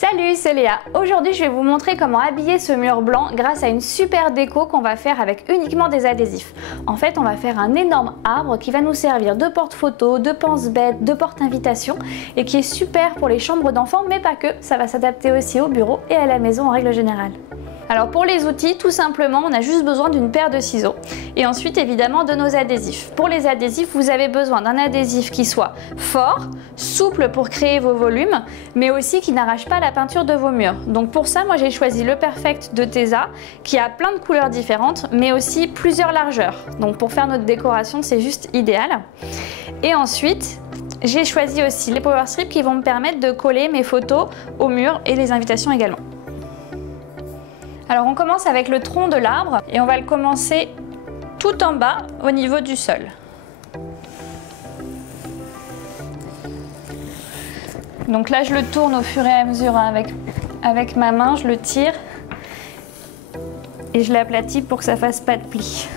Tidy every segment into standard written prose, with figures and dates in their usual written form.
Salut, c'est Léa. Aujourd'hui, je vais vous montrer comment habiller ce mur blanc grâce à une super déco qu'on va faire avec uniquement des adhésifs. En fait, on va faire un énorme arbre qui va nous servir de porte-photo, de pense-bête, de porte-invitation et qui est super pour les chambres d'enfants, mais pas que. Ça va s'adapter aussi au bureau et à la maison en règle générale. Alors pour les outils, tout simplement, on a juste besoin d'une paire de ciseaux et ensuite évidemment de nos adhésifs. Pour les adhésifs, vous avez besoin d'un adhésif qui soit fort, souple pour créer vos volumes, mais aussi qui n'arrache pas la peinture de vos murs. Donc pour ça, moi j'ai choisi le Perfect de Tesa qui a plein de couleurs différentes, mais aussi plusieurs largeurs. Donc pour faire notre décoration, c'est juste idéal. Et ensuite, j'ai choisi aussi les power strips qui vont me permettre de coller mes photos au mur et les invitations également. Alors on commence avec le tronc de l'arbre et on va le commencer tout en bas au niveau du sol. Donc là je le tourne au fur et à mesure avec ma main, je le tire et je l'aplatis pour que ça fasse pas de plis.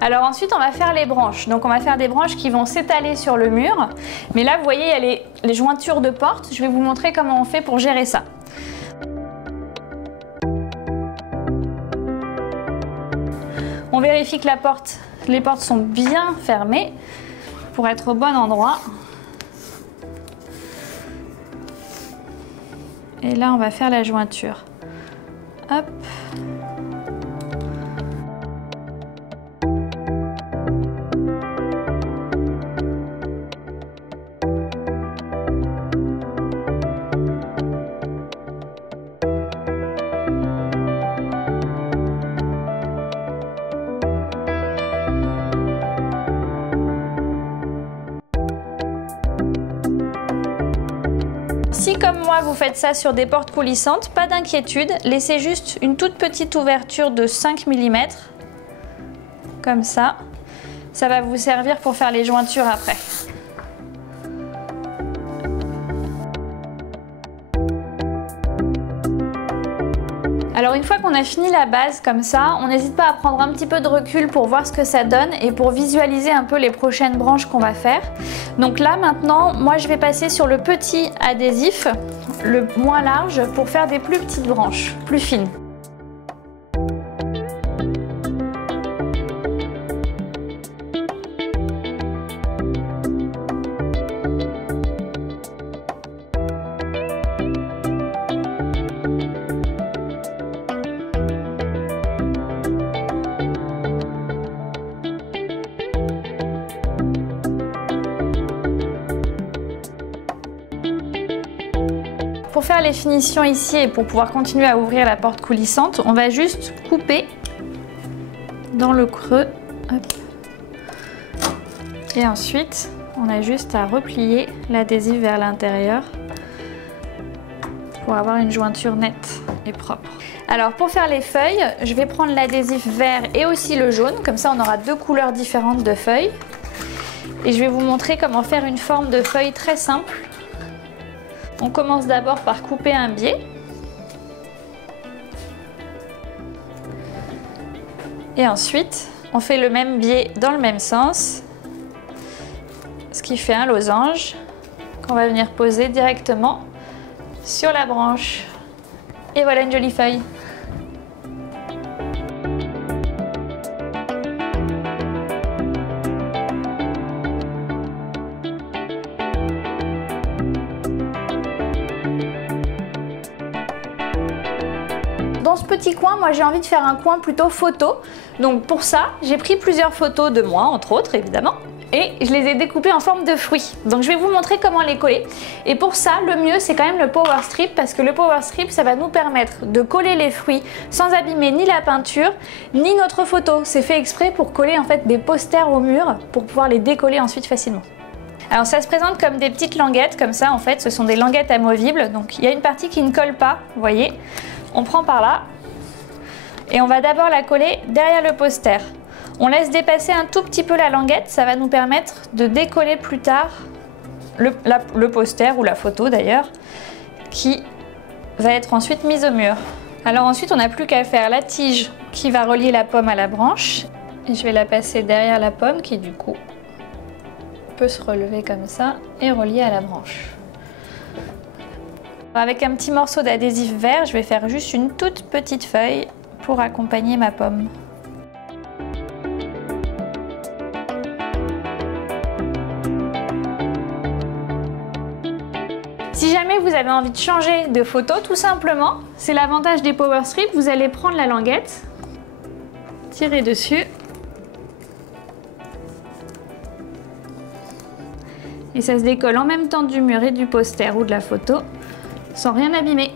Alors ensuite on va faire les branches, donc on va faire des branches qui vont s'étaler sur le mur, mais là vous voyez il y a les jointures de porte, je vais vous montrer comment on fait pour gérer ça. On vérifie que les portes sont bien fermées pour être au bon endroit. Et là, on va faire la jointure. Hop. Si comme moi vous faites ça sur des portes coulissantes, pas d'inquiétude, laissez juste une toute petite ouverture de 5 mm, comme ça. Ça va vous servir pour faire les jointures après. Alors une fois qu'on a fini la base comme ça, on n'hésite pas à prendre un petit peu de recul pour voir ce que ça donne et pour visualiser un peu les prochaines branches qu'on va faire. Donc là maintenant, moi je vais passer sur le petit adhésif, le moins large, pour faire des plus petites branches, plus fines. Pour faire les finitions ici et pour pouvoir continuer à ouvrir la porte coulissante, on va juste couper dans le creux. Hop. Et ensuite, on a juste à replier l'adhésif vers l'intérieur pour avoir une jointure nette et propre. Alors pour faire les feuilles, je vais prendre l'adhésif vert et aussi le jaune, comme ça on aura deux couleurs différentes de feuilles. Et je vais vous montrer comment faire une forme de feuille très simple. On commence d'abord par couper un biais. Et ensuite, on fait le même biais dans le même sens, ce qui fait un losange qu'on va venir poser directement sur la branche. Et voilà une jolie feuille. Dans ce petit coin, moi j'ai envie de faire un coin plutôt photo. Donc pour ça, j'ai pris plusieurs photos de moi, entre autres évidemment, et je les ai découpées en forme de fruits. Donc je vais vous montrer comment les coller. Et pour ça, le mieux c'est quand même le power strip, parce que le power strip, ça va nous permettre de coller les fruits sans abîmer ni la peinture, ni notre photo. C'est fait exprès pour coller en fait des posters au mur, pour pouvoir les décoller ensuite facilement. Alors ça se présente comme des petites languettes, comme ça en fait, ce sont des languettes amovibles. Donc il y a une partie qui ne colle pas, vous voyez. On prend par là et on va d'abord la coller derrière le poster. On laisse dépasser un tout petit peu la languette, ça va nous permettre de décoller plus tard le poster ou la photo d'ailleurs, qui va être ensuite mise au mur. Alors ensuite on n'a plus qu'à faire la tige qui va relier la pomme à la branche. Et je vais la passer derrière la pomme qui du coup peut se relever comme ça et relier à la branche. Avec un petit morceau d'adhésif vert, je vais faire juste une toute petite feuille pour accompagner ma pomme. Si jamais vous avez envie de changer de photo, tout simplement, c'est l'avantage des Power Strips, vous allez prendre la languette, tirer dessus et ça se décolle en même temps du mur et du poster ou de la photo sans rien abîmer.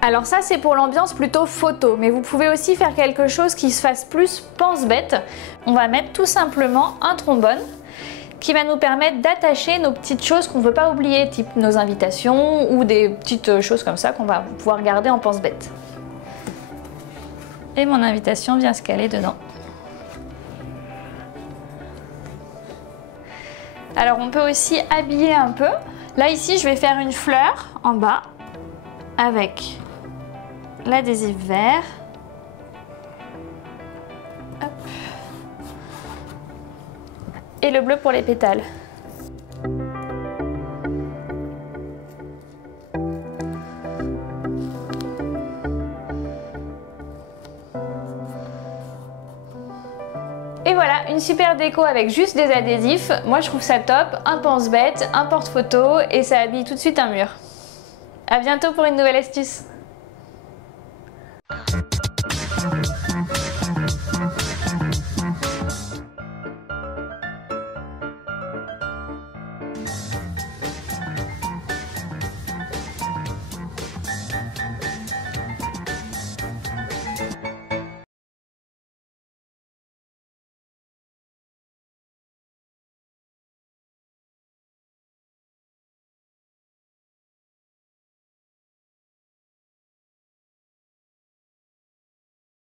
Alors ça c'est pour l'ambiance plutôt photo, mais vous pouvez aussi faire quelque chose qui se fasse plus pense-bête. On va mettre tout simplement un trombone qui va nous permettre d'attacher nos petites choses qu'on ne veut pas oublier, type nos invitations ou des petites choses comme ça qu'on va pouvoir garder en pense-bête. Et mon invitation vient se caler dedans. Alors on peut aussi habiller un peu. Là ici je vais faire une fleur en bas avec l'adhésif vert. Hop. Et le bleu pour les pétales. Et voilà, une super déco avec juste des adhésifs. Moi je trouve ça top, un pense-bête, un porte-photo et ça habille tout de suite un mur. À bientôt pour une nouvelle astuce.